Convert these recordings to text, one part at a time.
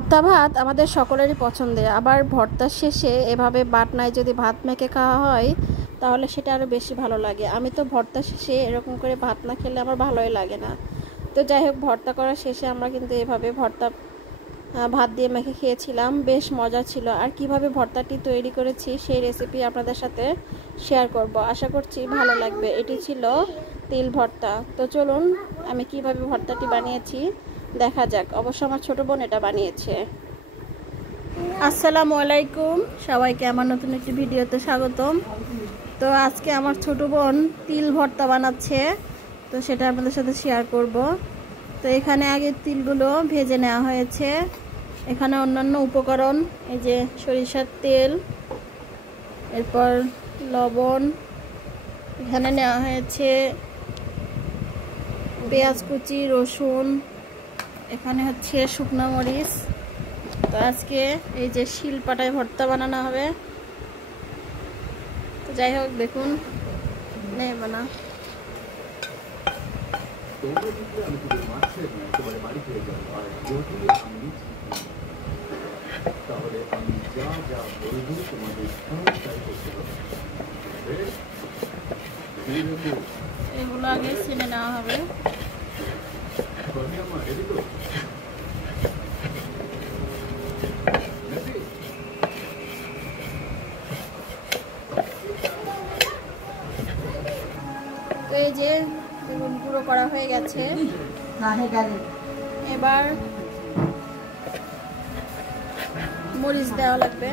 ভর্তা ভাত আমাদের সকলেরই পছন্দের, আবার ভর্তার শেষে এভাবে বাটনায় যদি ভাত মেখে খাওয়া হয় তাহলে সেটা আরও বেশি ভালো লাগে। আমি তো ভর্তা শেষে এরকম করে ভাত না খেলে আমার ভালোই লাগে না। তো যাই হোক, ভর্তা করার শেষে আমরা কিন্তু এভাবে ভর্তা ভাত দিয়ে মেখে খেয়েছিলাম, বেশ মজা ছিল। আর কিভাবে ভর্তাটি তৈরি করেছি সেই রেসিপি আপনাদের সাথে শেয়ার করব, আশা করছি ভালো লাগবে। এটি ছিল তিল ভর্তা। তো চলুন আমি কিভাবে ভর্তাটি বানিয়েছি দেখা যাক। অবশ্য আমার ছোট বোন এটা বানিয়েছে। আসসালামু আলাইকুম, সবাইকে আমার নতুন একটি ভিডিওতে স্বাগতম। তো আজকে আমার ছোট বোন তিল ভর্তা বানাচ্ছে, তো সেটা আপনাদের সাথে শেয়ার করব। তো এখানে আগে তিলগুলো ভেজে নেওয়া হয়েছে। এখানে অন্যান্য উপকরণ, এই যে সরিষার তেল, এরপর লবণ, এখানে নেওয়া হয়েছে পেঁয়াজ কুচি, রসুন, এখানে হচ্ছে শুকনো মরিচ। তো আজকে এই যে শিলপাটায় ভর্তা বানানো হবে। তো যাই হোক, দেখুন বানা এগুলো আগে ছেনে নেওয়া হবে। তো এই যে বেগুন গুঁড়ো করা হয়ে গেছে, এবার মরিচ দেওয়া লাগবে।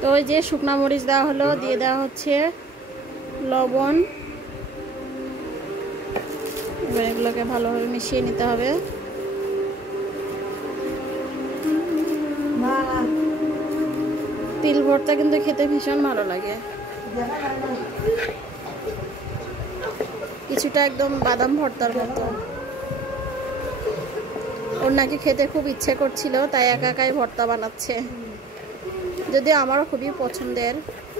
তো ওই যে শুকনা মরিচ দেওয়া হলো, দিয়ে দেওয়া হচ্ছে লবণ। এবার এগুলোকে ভালোভাবে মিশিয়ে নিতে হবে। তিল ভর্তা কিন্তু খেতে ভীষণ ভালো লাগে, কিছুটা একদম বাদাম ভর্তার মতো। ওর নাকি খেতে খুব ইচ্ছে করছিল, তাই একা একাই ভর্তা বানাচ্ছে। যদিও আমারও খুবই পছন্দের,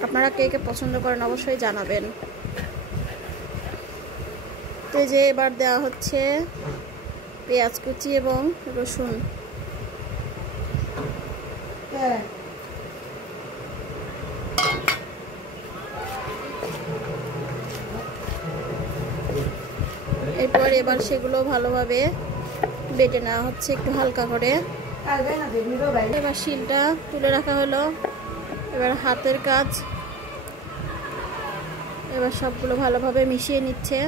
আপনারা কে কে পছন্দ করেন অবশ্যই জানাবেন। তো যে এবার দেওয়া হচ্ছে পেঁয়াজ কুচি এবং রসুন। এবার সেগুলো ভালোভাবে বেটে নেওয়া হচ্ছে একটু হালকা করে। এবার শিলটা তুলে রাখা হলো। এবার হাতের কাজ, এবার সবগুলো ভালোভাবে মিশিয়ে নিচ্ছে।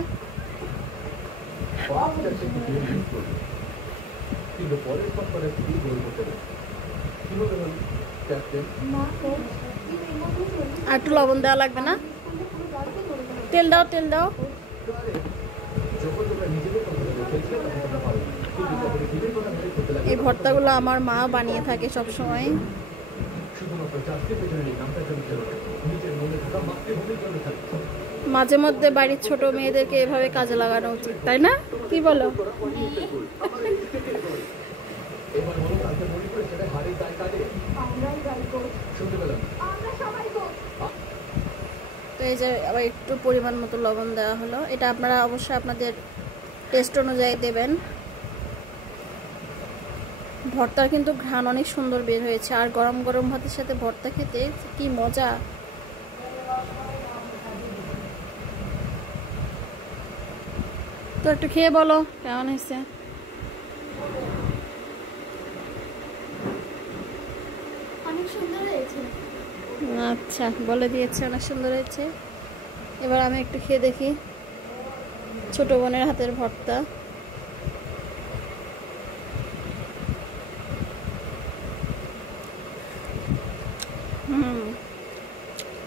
আর একটু লবণ দেওয়া লাগবে না? তেল দাও, তেল দাও। এই ভর্তাগুলো আমার মা বানিয়ে থাকে সব সময়। মাঝে মধ্যে বাড়ির ছোট মেয়েদেরকে এভাবে কাজে লাগানো উচিত, তাই না? কি বলো? তো এই যে আবার একটু পরিমাণ মতো লবণ দেওয়া হলো। এটা আপনারা অবশ্যই আপনাদের টেস্ট অনুযায়ী দেবেন। ভর্তার কিন্তু ঘ্রাণ অনেক সুন্দর বের হয়েছে, আর গরম গরম ভাতের সাথে ভর্তা খেতে কি মজা। তো একটু খেয়ে বলো কেমন হয়েছে। অনেক সুন্দর হয়েছে। আচ্ছা, বলে দিয়েছে অনেক সুন্দর হয়েছে। এবার আমি একটু খেয়ে দেখি ছোট বোনের হাতের ভর্তা।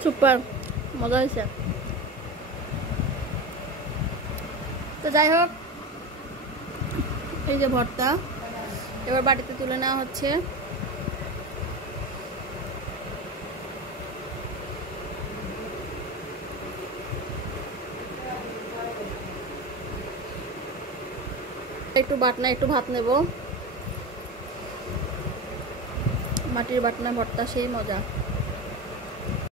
সুপার মজা হয়েছে। তো যাই হোক, এই যে ভর্তা এবার বাটিতে তুলে নেওয়া হচ্ছে। একটু বাটনা একটু ভাত নেব। মাটির বাটনা ভর্তা সেই মজা।